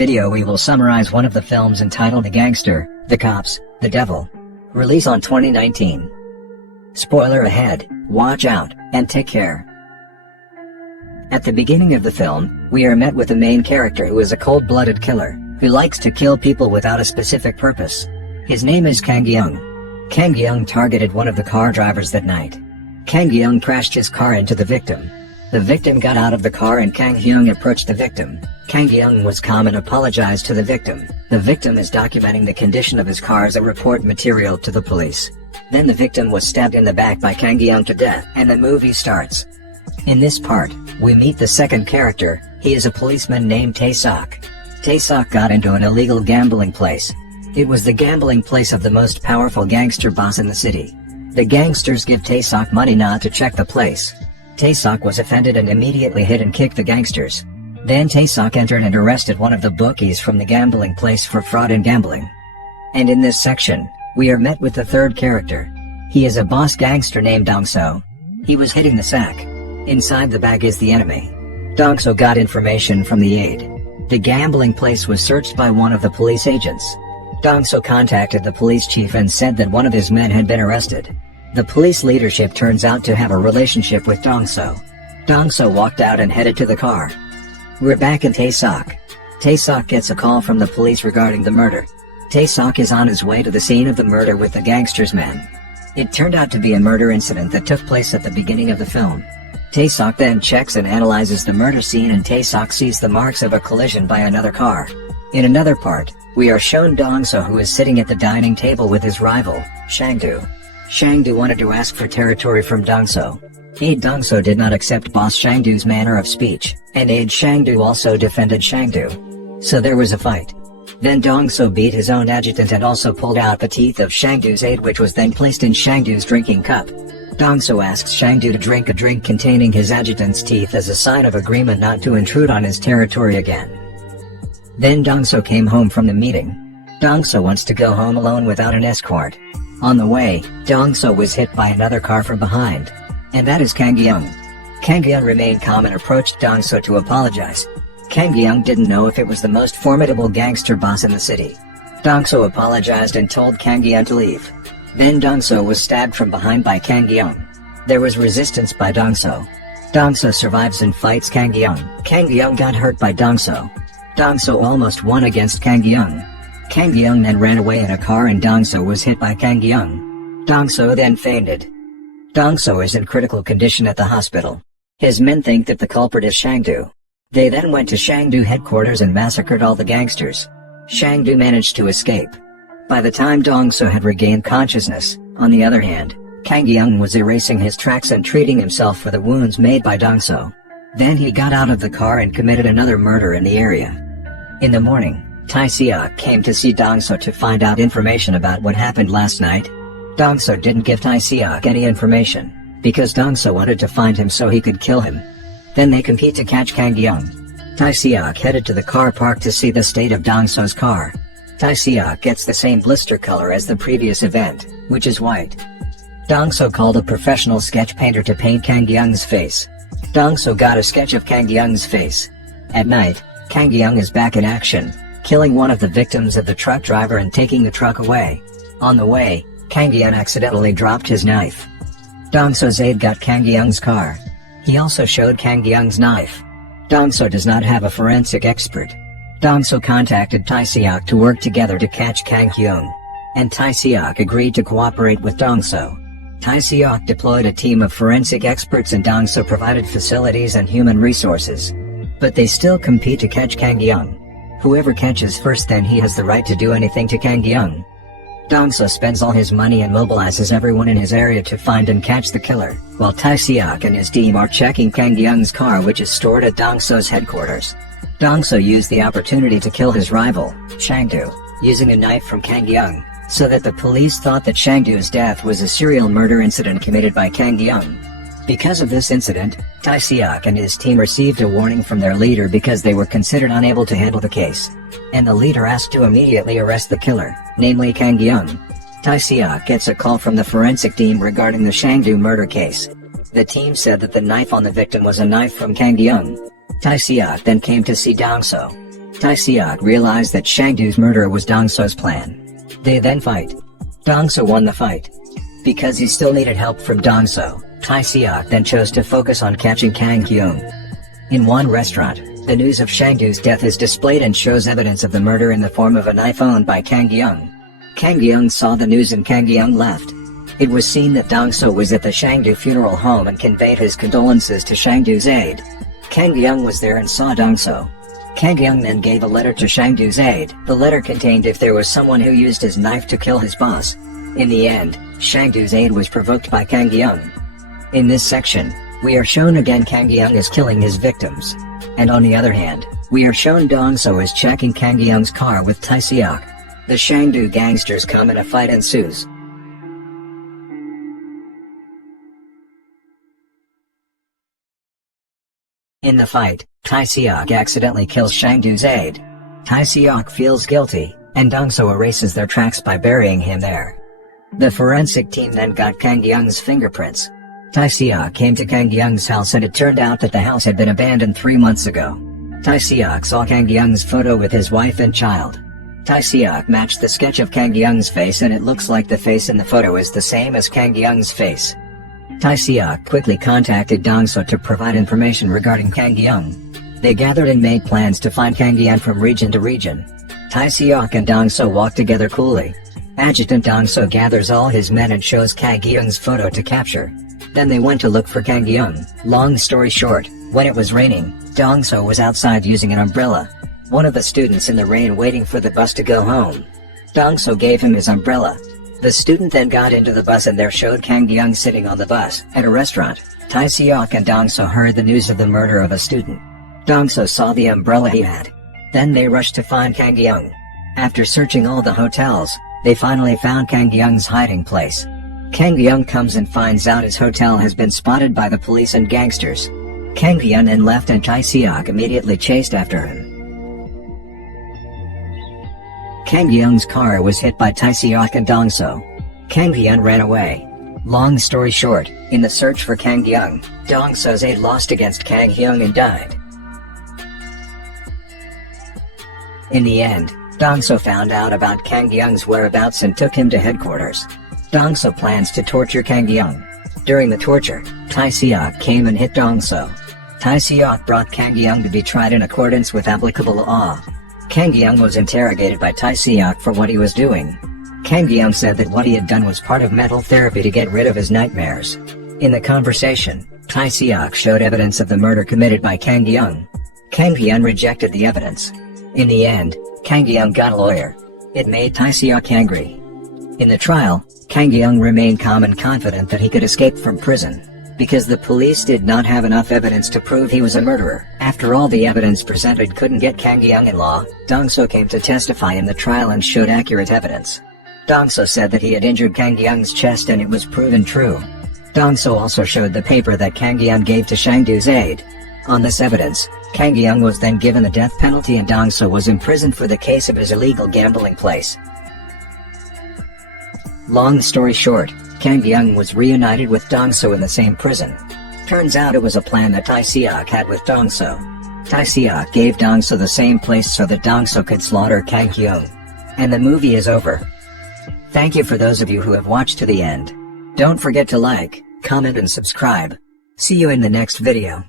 video we will summarize one of the films entitled The Gangster, The Cops, The Devil. Release on 2019. Spoiler ahead, watch out, and take care. At the beginning of the film, we are met with the main character who is a cold-blooded killer, who likes to kill people without a specific purpose. His name is Kang Young. Kang Young targeted one of the car drivers that night. Kang Young crashed his car into the victim. The victim got out of the car and Kang Young approached the victim. Kang Young was calm and apologized to the victim. The victim is documenting the condition of his car as a report material to the police. Then the victim was stabbed in the back by Kang Young to death, and the movie starts. In this part, we meet the second character. He is a policeman named Tae-sok. Tae-sok got into an illegal gambling place. It was the gambling place of the most powerful gangster boss in the city. The gangsters give Tae-sok money not to check the place. Tae-sok was offended and immediately hit and kicked the gangsters. Then Tae-sok entered and arrested one of the bookies from the gambling place for fraud in gambling. And in this section, we are met with the third character. He is a boss gangster named Dong-so. He was hitting the sack. Inside the bag is the enemy. Dong-so got information from the aide. The gambling place was searched by one of the police agents. Dong-so contacted the police chief and said that one of his men had been arrested. The police leadership turns out to have a relationship with Dong-so. Dong-so walked out and headed to the car. We're back in Tae-sok. Tae-sok gets a call from the police regarding the murder. Tae-sok is on his way to the scene of the murder with the gangster's men. It turned out to be a murder incident that took place at the beginning of the film. Tae-sok then checks and analyzes the murder scene and Tae-sok sees the marks of a collision by another car. In another part, we are shown Dong-so who is sitting at the dining table with his rival, Shang-do. Shang-do wanted to ask for territory from Dong-so. Aide Dong-so did not accept boss Shang-do's manner of speech, and aide Shang-do also defended Shang-do. So there was a fight. Then Dong-so beat his own adjutant and also pulled out the teeth of Shang-do's aide, which was then placed in Shang-do's drinking cup. Dong-so asks Shang-do to drink a drink containing his adjutant's teeth as a sign of agreement not to intrude on his territory again. Then Dong-so came home from the meeting. Dong-so wants to go home alone without an escort. On the way, Dong-so was hit by another car from behind. And that is Kang Young. Kang Young remained calm and approached Dong-so to apologize. Kang Young didn't know if it was the most formidable gangster boss in the city. Dong-so apologized and told Kang Young to leave. Then Dong-so was stabbed from behind by Kang Young. There was resistance by Dong-so. Dong-so survives and fights Kang Young. Kang Young got hurt by Dong-so. Dong-so almost won against Kang Young. Kang Young then ran away in a car and Dong-so was hit by Kang Young. Dong-so then fainted. Dong-so is in critical condition at the hospital. His men think that the culprit is Shang-do. They then went to Shang-do headquarters and massacred all the gangsters. Shang-do managed to escape. By the time Dong-so had regained consciousness, on the other hand, Kang Young was erasing his tracks and treating himself for the wounds made by Dong-so. Then he got out of the car and committed another murder in the area. In the morning, Tae-seok came to see Dong-so to find out information about what happened last night. Dong-so didn't give Tae-seok any information, because Dong-so wanted to find him so he could kill him. Then they compete to catch Kang Young. Tae-seok headed to the car park to see the state of Dong-so's car. Tae-seok gets the same blister color as the previous event, which is white. Dong-so called a professional sketch painter to paint Kang Young's face. Dong-so got a sketch of Kang Young's face. At night, Kang Young is back in action, killing one of the victims of the truck driver and taking the truck away. On the way, Kang Young accidentally dropped his knife. Dong-so's aide got Kang Young's car. He also showed Kang Young's knife. Dong-so does not have a forensic expert. Dong-so contacted Tae-seok to work together to catch Kang Young. And Tae-seok agreed to cooperate with Dong-so. Tae-seok deployed a team of forensic experts and Dong-so provided facilities and human resources. But they still compete to catch Kang Young. Whoever catches first, then he has the right to do anything to Kang Young. Dong-so spends all his money and mobilizes everyone in his area to find and catch the killer, while Tae-seok and his team are checking Kang Young's car, which is stored at Dong-so's headquarters. Dong-so used the opportunity to kill his rival, Shang-do, using a knife from Kang Young, so that the police thought that Shang-do's death was a serial murder incident committed by Kang Young. Because of this incident, Tae-seok and his team received a warning from their leader because they were considered unable to handle the case. And the leader asked to immediately arrest the killer, namely Kang Young. Tae-seok gets a call from the forensic team regarding the Shang-do murder case. The team said that the knife on the victim was a knife from Kang Young. Tae-seok then came to see Dong-so. Tai Siak realized that Shangdu's murder was Dong So's plan. They then fight. Dong So won the fight. Because he still needed help from Dong So, Tai Siak then chose to focus on catching Kang Hyung. In one restaurant, the news of Shangdu's death is displayed and shows evidence of the murder in the form of a knife owned by Kang Hyung. Kang Hyung saw the news and Kang Hyung left. It was seen that Dong So was at the Shangdu funeral home and conveyed his condolences to Shangdu's aide. Kang Hyung was there and saw Dong So. Kang Hyung then gave a letter to Shangdu's aide. The letter contained if there was someone who used his knife to kill his boss. In the end, Shangdu's aide was provoked by Kang Hyung. In this section, we are shown again Kang Hyung is killing his victims. And on the other hand, we are shown Dong So is checking Kang Hyung's car with Tai Siak. The Shangdu gangsters come and a fight ensues. In the fight, Tai Siak accidentally kills Shangdu's aide. Tai Siak feels guilty, and Dong So erases their tracks by burying him there. The forensic team then got Kang Hyung's fingerprints. Tai Siak came to Kang Hyung's house and it turned out that the house had been abandoned 3 months ago. Tai Siak saw Kang Hyung's photo with his wife and child. Tai Siak matched the sketch of Kang Hyung's face and it looks like the face in the photo is the same as Kang Hyung's face. Tai Siak quickly contacted Dong So to provide information regarding Kang Hyung. They gathered and made plans to find Kang Hyung from region to region. Tai Siak and Dong So walked together coolly. Adjutant Dong So gathers all his men and shows Kang Hyung's photo to capture. Then they went to look for Kang Hyung. Long story short, when it was raining, Dong So was outside using an umbrella. One of the students in the rain waiting for the bus to go home. Dong So gave him his umbrella. The student then got into the bus and there showed Kang Hyung sitting on the bus. At a restaurant, Tai Siak and Dong So heard the news of the murder of a student. Dong So saw the umbrella he had. Then they rushed to find Kang Hyung. After searching all the hotels, they finally found Kang Hyung's hiding place. Kang Hyung comes and finds out his hotel has been spotted by the police and gangsters. Kang Hyung then left and Tai Siak immediately chased after him. Kang Hyung's car was hit by Tai Siak and Dong So. Kang Hyung ran away. Long story short, in the search for Kang Hyung, Dong So's aide lost against Kang Hyung and died. In the end, Dong So found out about Kang Hyung's whereabouts and took him to headquarters. Dong So plans to torture Kang Hyung. During the torture, Tai Siak came and hit Dong So. Tai Siak brought Kang Hyung to be tried in accordance with applicable law. Kang Hyung was interrogated by Tai Siak for what he was doing. Kang Hyung said that what he had done was part of mental therapy to get rid of his nightmares. In the conversation, Tai Siak showed evidence of the murder committed by Kang Hyung. Kang Hyung rejected the evidence. In the end, Kang Hyung got a lawyer. It made Tai Siak angry. In the trial, Kang Hyung remained calm and confident that he could escape from prison. Because the police did not have enough evidence to prove he was a murderer. After all the evidence presented couldn't get Kang Hyung in law, Dong So came to testify in the trial and showed accurate evidence. Dong So said that he had injured Kang Hyung's chest and it was proven true. Dong So also showed the paper that Kang Hyung gave to Shangdu's aide. On this evidence, Kang Hyung was then given the death penalty and Dong So was imprisoned for the case of his illegal gambling place. Long story short, Kang Hyung was reunited with Dong So in the same prison. Turns out it was a plan that Tai Siak had with Dong So. Tai Siak gave Dong So the same place so that Dong So could slaughter Kang Hyung. And the movie is over. Thank you for those of you who have watched to the end. Don't forget to like, comment and subscribe. See you in the next video.